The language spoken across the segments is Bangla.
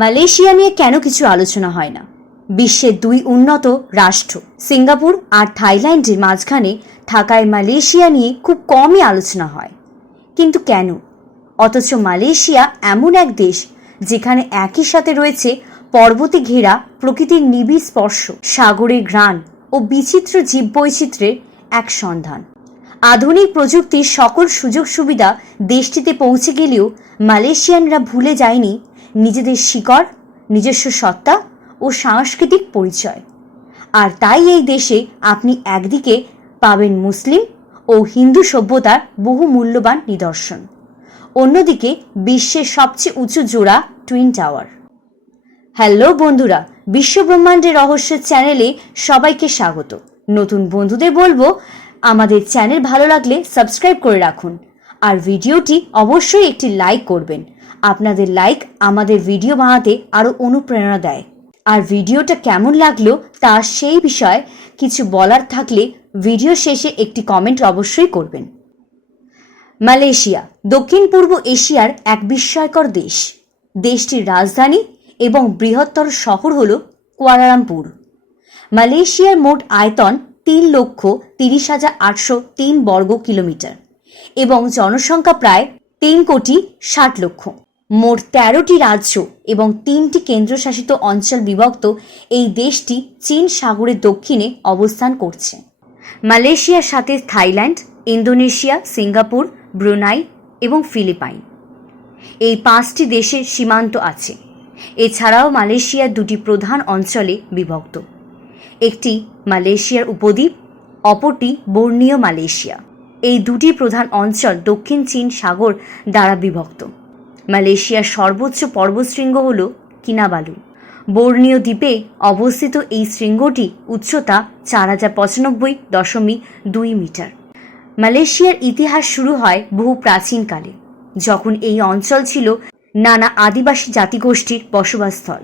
মালয়েশিয়া নিয়ে কেন কিছু আলোচনা হয় না? বিশ্বের দুই উন্নত রাষ্ট্র, সিঙ্গাপুর আর থাইল্যান্ডের মাঝখানে থাকায় মালয়েশিয়া নিয়ে খুব কমই আলোচনা হয়। কিন্তু কেন? অথচ মালয়েশিয়া এমন এক দেশ যেখানে একই সাথে রয়েছে পর্বতে ঘেরা প্রকৃতির নিবিড় স্পর্শ, সাগরের ঘ্রাণ ও বিচিত্র জীববৈচিত্র্যের এক সন্ধান। আধুনিক প্রযুক্তির সকল সুযোগ সুবিধা দেশটিতে পৌঁছে গেলেও মালয়েশিয়ানরা ভুলে যায়নি নিজেদের শিকড়, নিজস্ব সত্তা ও সাংস্কৃতিক পরিচয়। আর তাই এই দেশে আপনি একদিকে পাবেন মুসলিম ও হিন্দু সভ্যতার বহু মূল্যবান নিদর্শন। অন্যদিকে বিশ্বের সবচেয়ে উঁচু জোড়া টুইন টাওয়ার। হ্যালো বন্ধুরা, বিশ্বব্রহ্মাণ্ডের রহস্য চ্যানেলে সবাইকে স্বাগত। নতুন বন্ধুদের বলব, আমাদের চ্যানেল ভালো লাগলে সাবস্ক্রাইব করে রাখুন। আর ভিডিওটি অবশ্যই একটি লাইক করবেন। আপনাদের লাইক আমাদের ভিডিও বানাতে আরও অনুপ্রেরণা দেয়। আর ভিডিওটা কেমন লাগল তা সেই বিষয়ে কিছু বলার থাকলে ভিডিও শেষে একটি কমেন্ট অবশ্যই করবেন। মালয়েশিয়া, দক্ষিণ পূর্ব এশিয়ার এক বিস্ময়কর দেশ। দেশটির রাজধানী এবং বৃহত্তর শহর হল কুয়ালালামপুর। মালয়েশিয়ার মোট আয়তন তিন লক্ষ তিরিশ হাজার আটশো তিন বর্গ কিলোমিটার। এবং জনসংখ্যা প্রায় তিন কোটি ষাট লক্ষ। মোট তেরোটি রাজ্য এবং তিনটি কেন্দ্রশাসিত অঞ্চল বিভক্ত এই দেশটি চীন সাগরের দক্ষিণে অবস্থান করছে। মালয়েশিয়ার সাথে থাইল্যান্ড, ইন্দোনেশিয়া, সিঙ্গাপুর, ব্রুনাই এবং ফিলিপাইন। এই পাঁচটি দেশের সীমান্ত আছে। এছাড়াও মালয়েশিয়ার দুটি প্রধান অঞ্চলে বিভক্ত। একটি মালয়েশিয়ার উপদ্বীপ, অপরটি বর্ণীয় মালয়েশিয়া। এই দুটি প্রধান অঞ্চল দক্ষিণ চীন সাগর দ্বারা বিভক্ত। মালয়েশিয়ার সর্বোচ্চ পর্বতশৃঙ্গ হল কিনাবালু। বর্ণীয় দ্বীপে অবস্থিত এই শৃঙ্গটি উচ্চতা চার হাজার পঁচানব্বই দশমিক দুই মিটার। মালয়েশিয়ার ইতিহাস শুরু হয় বহু প্রাচীনকালে যখন এই অঞ্চল ছিল নানা আদিবাসী জাতিগোষ্ঠীর বসবাসস্থল।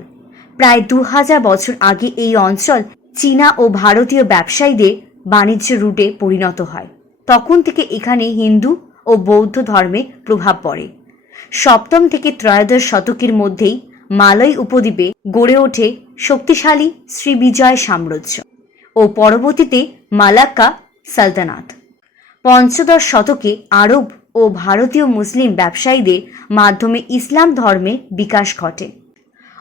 প্রায় দু হাজার বছর আগে এই অঞ্চল চীনা ও ভারতীয় ব্যবসায়ীদের বাণিজ্য রুটে পরিণত হয়। তখন থেকে এখানে হিন্দু ও বৌদ্ধ ধর্মে প্রভাব পড়ে। সপ্তম থেকে ত্রয়োদশ শতকের মধ্যেই মালয় উপদ্বীপে গড়ে ওঠে শক্তিশালী শ্রীবিজয় সাম্রাজ্য ও পরবর্তীতে মালাক্কা সালতানাত। পঞ্চদশ শতকে আরব ও ভারতীয় মুসলিম ব্যবসায়ীদের মাধ্যমে ইসলাম ধর্মে বিকাশ ঘটে।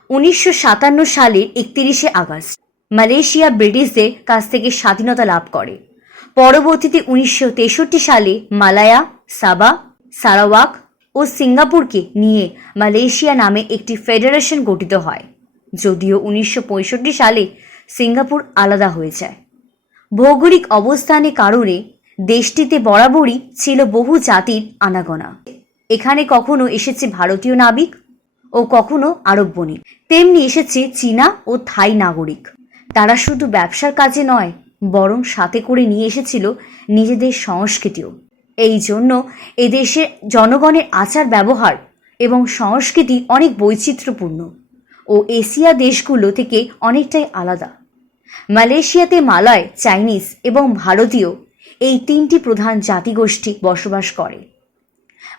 উনিশশো সাতান্ন সালের একত্রিশে আগস্ট মালয়েশিয়া ব্রিটিশদের কাছ থেকে স্বাধীনতা লাভ করে। পরবর্তীতে উনিশশো তেষট্টি সালে মালায়া, সাবা, সারাওয়াক ও সিঙ্গাপুরকে নিয়ে মালয়েশিয়া নামে একটি ফেডারেশন গঠিত হয়, যদিও উনিশশো পঁয়ষট্টি সালে সিঙ্গাপুর আলাদা হয়ে যায় ভৌগোলিক অবস্থানের কারণে দেশটিতে বরাবরই ছিল বহু জাতির আনাগোনা। এখানে কখনো এসেছে ভারতীয় নাবিক ও কখনো আরব বণিক। তেমনি এসেছে চীনা ও থাই নাগরিক। তারা শুধু ব্যবসার কাজে নয় বরং সাথে করে নিয়ে এসেছিল নিজেদের সংস্কৃতিও। এই জন্য এদেশের জনগণের আচার ব্যবহার এবং সংস্কৃতি অনেক বৈচিত্র্যপূর্ণ ও এশিয়া দেশগুলো থেকে অনেকটাই আলাদা। মালয়েশিয়াতে মালয়, চাইনিজ এবং ভারতীয় এই তিনটি প্রধান জাতিগোষ্ঠী বসবাস করে।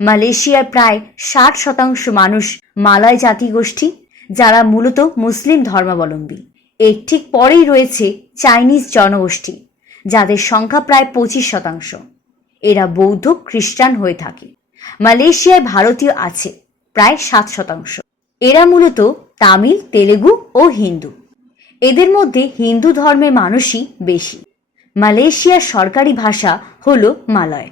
মালয়েশিয়ার প্রায় ষাট শতাংশ মানুষ মালয় জাতিগোষ্ঠী, যারা মূলত মুসলিম ধর্মাবলম্বী। এর ঠিক পরেই রয়েছে চাইনিজ জনগোষ্ঠী, যাদের সংখ্যা প্রায় পঁচিশ শতাংশ। এরা বৌদ্ধ, খ্রিস্টান হয়ে থাকে। মালয়েশিয়ায় ভারতীয় আছে প্রায় সাত শতাংশ। এরা মূলত তামিল, তেলেগু ও হিন্দু। এদের মধ্যে হিন্দু ধর্মের মানুষই বেশি। মালয়েশিয়ার সরকারি ভাষা হল মালয়।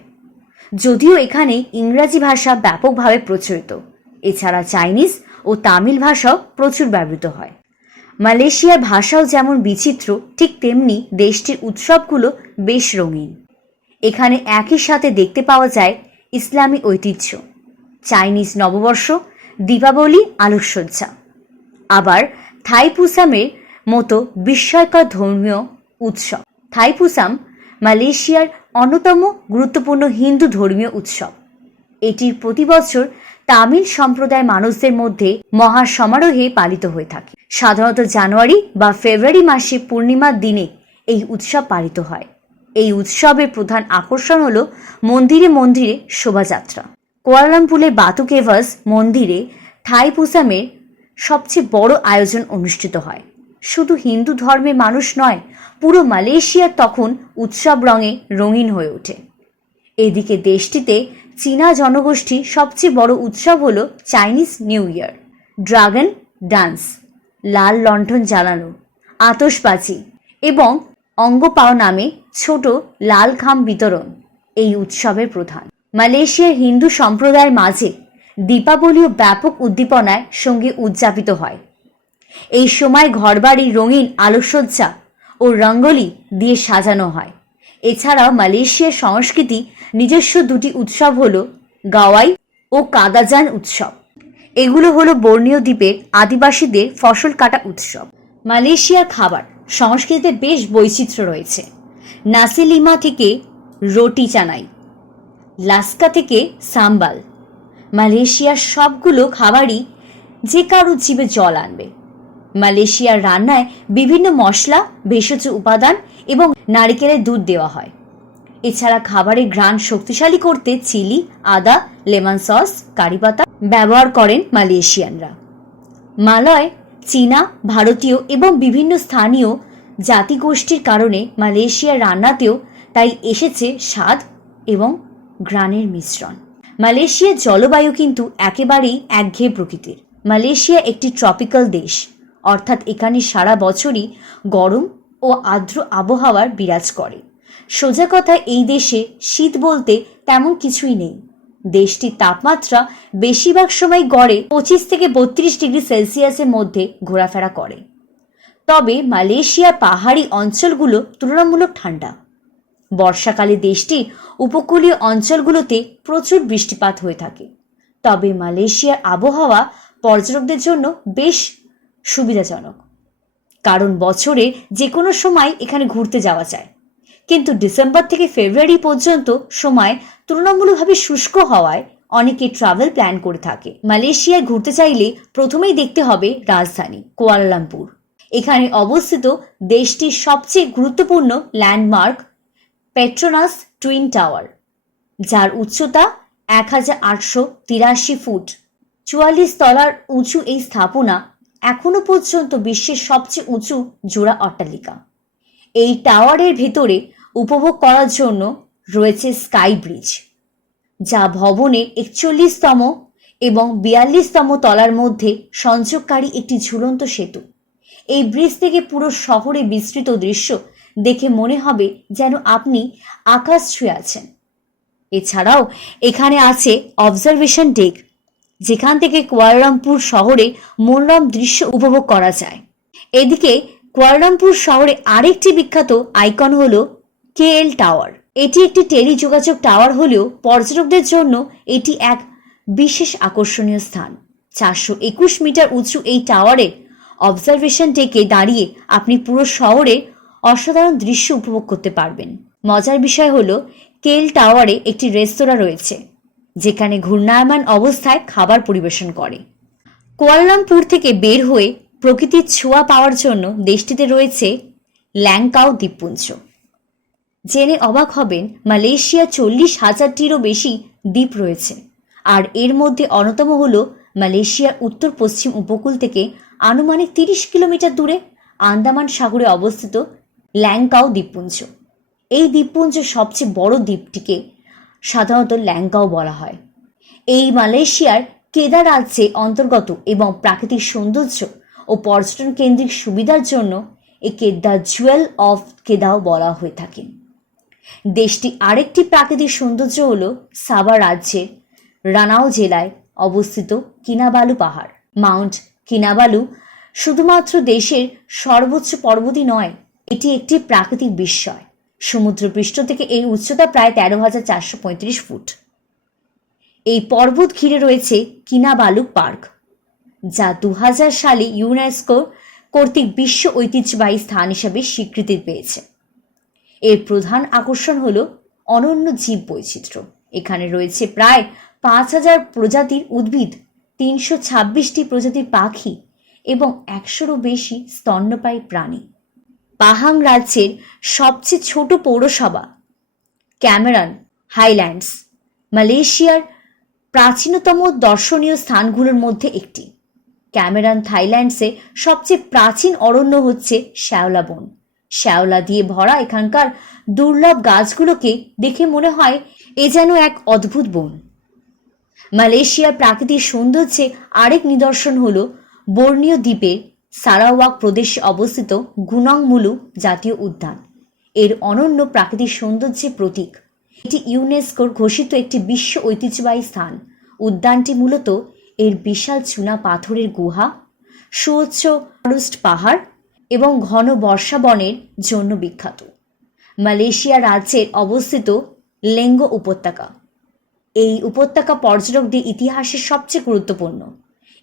যদিও এখানে ইংরাজি ভাষা ব্যাপকভাবে প্রচলিত, এছাড়া চাইনিজ ও তামিল ভাষাও প্রচুর ব্যবহৃত হয়। মালয়েশিয়ার ভাষাও যেমন বিচিত্র, ঠিক তেমনি দেশটির উৎসবগুলো বেশ রঙিন। এখানে একই সাথে দেখতে পাওয়া যায় ইসলামী ঐতিহ্য, চাইনিজ নববর্ষ, দীপাবলি, আলোকসজ্জা। আবার থাইপুসামের মতো বিস্ময়কর ধর্মীয় উৎসব। থাইপুসাম মালয়েশিয়ার অন্যতম গুরুত্বপূর্ণ হিন্দু ধর্মীয় উৎসব। এটির প্রতি বছর তামিল সম্প্রদায়ের মানুষদের মধ্যে মহা সমারোহে পালিত হয়ে থাকে। সাধারণত জানুয়ারি বা ফেব্রুয়ারি মাসে পূর্ণিমার দিনে এই উৎসব পালিত হয়। এই উৎসবের প্রধান আকর্ষণ হল মন্দিরে মন্দিরে শোভাযাত্রা। কোয়ালালামপুরের বাতু কেভাস মন্দিরে থাইপুসামের সবচেয়ে বড় আয়োজন অনুষ্ঠিত হয়। শুধু হিন্দু ধর্মের মানুষ নয়, পুরো মালয়েশিয়ার তখন উৎসব রঙে রঙিন হয়ে ওঠে। এদিকে দেশটিতে চীনা জনগোষ্ঠীর সবচেয়ে বড় উৎসব হল Chinese new year, dragon dance. লাল লণ্ঠন জ্বালানো, আতশবাজি এবং অঙ্গপাও নামে ছোট লাল খাম বিতরণ এই উৎসবের প্রধান। মালয়েশিয়ার হিন্দু সম্প্রদায়ের মাঝে দীপাবলিও ব্যাপক উদ্দীপনায় সঙ্গে উদযাপিত হয়। এই সময় ঘরবাড়ি, রঙিন আলোকসজ্জা ও রঙ্গোলি দিয়ে সাজানো হয়। এছাড়াও মালয়েশিয়ার সংস্কৃতি নিজস্ব দুটি উৎসব হল গাওয়াই ও কাদাজান উৎসব। এগুলো হলো বর্ণীয় দ্বীপের আদিবাসীদের ফসল কাটা উৎসব। মালয়েশিয়ার খাবার সংস্কৃতিতে বেশ বৈচিত্র্য রয়েছে। নাসিলিমা থেকে রোটি চানাই, লাস্কা থেকে সাম্বাল। মালয়েশিয়ার সবগুলো খাবারই যে কারও জীবে জল আনবে। মালয়েশিয়ার রান্নায় বিভিন্ন মশলা, ভেষজ উপাদান এবং নারিকেলের দুধ দেওয়া হয়। এছাড়া খাবারের ঘ্রাণ শক্তিশালী করতে চিলি, আদা, লেমন সস কারিপাতা ব্যবহার করেন মালয়েশিয়ানরা। মালয়, চীনা, ভারতীয় এবং বিভিন্ন স্থানীয় জাতিগোষ্ঠীর কারণে মালয়েশিয়ার রান্নাতেও তাই এসেছে স্বাদ এবং ঘ্রাণের মিশ্রণ। মালয়েশিয়ার জলবায়ু কিন্তু একেবারেই একঘেয়ে প্রকৃতির। মালয়েশিয়া একটি ট্রপিক্যাল দেশ, অর্থাৎ এখানে সারা বছরই গরম ও আর্দ্র আবহাওয়ার বিরাজ করে। সোজা কথা এই দেশে শীত বলতে তেমন কিছুই নেই। দেশটির তাপমাত্রা বেশিরভাগ সময় গড়ে পঁচিশ থেকে বত্রিশ ডিগ্রি সেলসিয়াসের মধ্যে ঘোরাফেরা করে। তবে মালয়েশিয়ার পাহাড়ি অঞ্চলগুলো তুলনামূলক ঠান্ডা। বর্ষাকালে দেশটির উপকূলীয় অঞ্চলগুলোতে প্রচুর বৃষ্টিপাত হয়ে থাকে। তবে মালয়েশিয়ার আবহাওয়া পর্যটকদের জন্য বেশ সুবিধাজনক। কারণ বছরে যে কোনো সময় এখানে ঘুরতে যাওয়া যায়। কিন্তু ডিসেম্বর থেকে ফেব্রুয়ারি পর্যন্ত সময় তুলনামূলকভাবে শুষ্ক হওয়ায় অনেকে ট্রাভেল প্ল্যান করে থাকে। মালয়েশিয়ায় ঘুরতে চাইলে প্রথমেই দেখতে হবে রাজধানী কুয়ালালামপুর এখানে অবস্থিত দেশটির সবচেয়ে গুরুত্বপূর্ণ ল্যান্ডমার্ক পেট্রোনাস টুইন টাওয়ার যার উচ্চতা এক হাজার আটশো তিরাশি ফুট। চুয়াল্লিশ তলার উঁচু এই স্থাপনা এখনও পর্যন্ত বিশ্বের সবচেয়ে উঁচু জোড়া অট্টালিকা। এই টাওয়ারের ভেতরে উপভোগ করার জন্য রয়েছে স্কাই ব্রিজ, যা ভবনের একচল্লিশতম এবং বিয়াল্লিশতম তলার মধ্যে সংযোগকারী একটি ঝুলন্ত সেতু। এই ব্রিজ থেকে পুরো শহরে বিস্তৃত দৃশ্য দেখে মনে হবে যেন আপনি আকাশ ছুঁয়ে আছেন। এছাড়াও এখানে আছে অবজারভেশন ডেক যেখান থেকে কুয়ালালামপুর শহরে মনোরম দৃশ্য উপভোগ করা যায়। এদিকে কুয়ালালামপুর শহরে আরেকটি বিখ্যাত আইকন হলো কেএল টাওয়ার। এটি একটি টেলি যোগাযোগ টাওয়ার হলেও পর্যটকদের জন্য এটি এক বিশেষ আকর্ষণীয় স্থান। চারশো একুশ মিটার উঁচু এই টাওয়ারে অবজারভেশন ডেকে দাঁড়িয়ে আপনি পুরো শহরে অসাধারণ দৃশ্য উপভোগ করতে পারবেন। মজার বিষয় হলো কেল টাওয়ারে একটি রেস্তোরাঁ রয়েছে, যেখানে ঘূর্ণায়মান অবস্থায় খাবার পরিবেশন করে। কুয়ালালামপুর থেকে বের হয়ে প্রকৃতির ছোঁয়া পাওয়ার জন্য দেশটিতে রয়েছে ল্যাংকাও দ্বীপপুঞ্জ। জেনে অবাক হবেন, মালয়েশিয়া চল্লিশ হাজারটিরও বেশি দ্বীপ রয়েছে। আর এর মধ্যে অন্যতম হল মালয়েশিয়ার উত্তর পশ্চিম উপকূল থেকে আনুমানিক তিরিশ কিলোমিটার দূরে আন্দামান সাগরে অবস্থিত ল্যাংকাও দ্বীপপুঞ্জ। এই দ্বীপপুঞ্জ সবচেয়ে বড় দ্বীপটিকে সাধারণত ল্যাংকাও বলা হয়। এই মালয়েশিয়ার কেদার রাজ্যে অন্তর্গত এবং প্রাকৃতিক সৌন্দর্য ও পর্যটন কেন্দ্রিক সুবিধার জন্য একে দ্য জুয়েল অফ কেদাও বলা হয়ে থাকে। দেশটি আরেকটি প্রাকৃতিক সৌন্দর্য হল সাবা রাজ্যের রানাও জেলায় অবস্থিত কিনাবালু পাহাড়। মাউন্ট কিনাবালু শুধুমাত্র দেশের সর্বোচ্চ পর্বতই নয়, এটি একটি প্রাকৃতিক বিস্ময়। সমুদ্রপৃষ্ঠ থেকে এই উচ্চতা প্রায় তেরো হাজার চারশো পঁয়ত্রিশ ফুট। এই পর্বত ঘিরে রয়েছে কিনাবালু পার্ক, যা দু হাজার সালে ইউনেস্কো কর্তৃক বিশ্ব ঐতিহ্যবাহী স্থান হিসেবে স্বীকৃতি পেয়েছে। এর প্রধান আকর্ষণ হল অনন্য জীব বৈচিত্র্য। এখানে রয়েছে প্রায় পাঁচ হাজার প্রজাতির উদ্ভিদ, তিনশো ছাব্বিশটি প্রজাতির পাখি এবং একশোরও বেশি স্তন্যপায়ী প্রাণী। পাহাং রাজ্যের সবচেয়ে ছোট পৌরসভা, ক্যামেরন হাইল্যান্ডস, মালয়েশিয়ার প্রাচীনতম দর্শনীয় স্থানগুলোর মধ্যে একটি। ক্যামেরান থাইল্যান্ডসে সবচেয়ে প্রাচীন অরণ্য হচ্ছে শ্যাওলা বন। শ্যাওলা দিয়ে ভরা এখানকার দুর্লভ গাছগুলোকে দেখে মনে হয় এ যেন এক অদ্ভুত বন। মালয়েশিয়ার প্রাকৃতিক সৌন্দর্যে আরেক নিদর্শন হল বর্ণীয় দ্বীপের সারাওয়াক প্রদেশে অবস্থিত গুনং মুলু জাতীয় উদ্যান। এর অনন্য প্রাকৃতিক সৌন্দর্যের প্রতীক। এটি ইউনেস্কোর ঘোষিত একটি বিশ্ব ঐতিহ্যবাহী স্থান। উদ্যানটি মূলত এর বিশাল চুনা পাথরের গুহা, সুউচ্চ পাহাড় এবং ঘন বর্ষা বনের জন্য বিখ্যাত। মালয়েশিয়া রাজ্যের অবস্থিত লেঙ্গ উপত্যকা। এই উপত্যকা পর্যটকদের ইতিহাসের সবচেয়ে গুরুত্বপূর্ণ।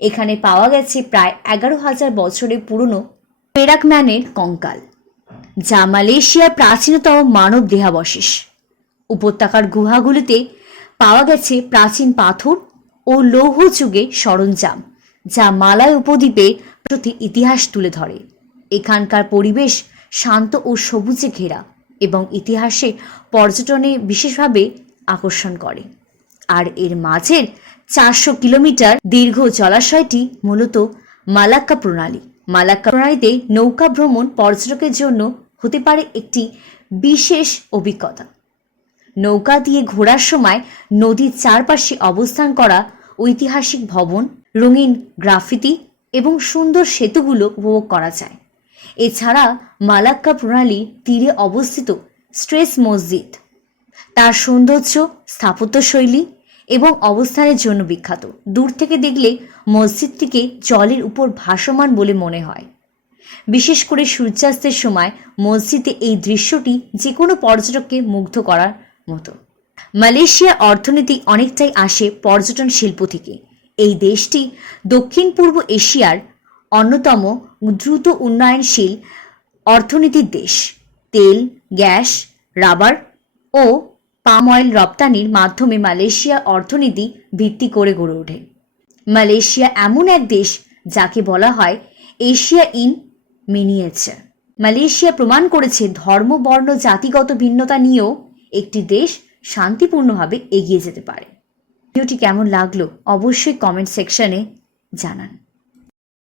এখানে পাওয়া গেছে প্রায় এগারো হাজার বছরের পুরনো পেরাকম্যানের কঙ্কাল, যা মালয়েশিয়ার প্রাচীনতম মানব দেহাবশেষ। উপত্যকার গুহাগুলিতে পাওয়া গেছে প্রাচীন পাথর ও লৌহ যুগে সরঞ্জাম, যা মালয় উপদ্বীপের প্রতি ইতিহাস তুলে ধরে। এখানকার পরিবেশ শান্ত ও সবুজে ঘেরা এবং ইতিহাসে পর্যটনে বিশেষভাবে আকর্ষণ করে। আর এর মাঝের চারশো কিলোমিটার দীর্ঘ জলাশয়টি মূলত মালাক্কা প্রণালী। মালাক্কা প্রণালীতে নৌকা ভ্রমণ পর্যটকের জন্য হতে পারে একটি বিশেষ অভিজ্ঞতা। নৌকা দিয়ে ঘোরার সময় নদীর চারপাশে অবস্থান করা ঐতিহাসিক ভবন, রঙিন গ্রাফিতি এবং সুন্দর সেতুগুলো উপভোগ করা যায়। এছাড়া মালাক্কা প্রণালী তীরে অবস্থিত স্ট্রেস মসজিদ। তার সৌন্দর্য স্থাপত্যশৈলী এবং অবস্থানের জন্য বিখ্যাত। দূর থেকে দেখলে মসজিদটিকে জলের উপর ভাসমান বলে মনে হয়। বিশেষ করে সূর্যাস্তের সময় মসজিদে এই দৃশ্যটি যে কোনো পর্যটককে মুগ্ধ করার মতো। মালয়েশিয়ার অর্থনীতি অনেকটাই আসে পর্যটন শিল্প থেকে। এই দেশটি দক্ষিণ পূর্ব এশিয়ার অন্যতম দ্রুত উন্নয়নশীল অর্থনীতির দেশ। তেল, গ্যাস, রাবার ও পাম অয়েল রপ্তানির মাধ্যমে মালয়েশিয়া অর্থনীতি ভিত্তি করে গড়ে ওঠে। মালয়েশিয়া এমন এক দেশ যাকে বলা হয় এশিয়া ইন মিনিয়েচার। মালয়েশিয়া প্রমাণ করেছে ধর্ম, বর্ণ, জাতিগত ভিন্নতা নিয়েও একটি দেশ শান্তিপূর্ণভাবে এগিয়ে যেতে পারে। ভিডিওটি কেমন লাগল অবশ্যই কমেন্ট সেকশনে জানান।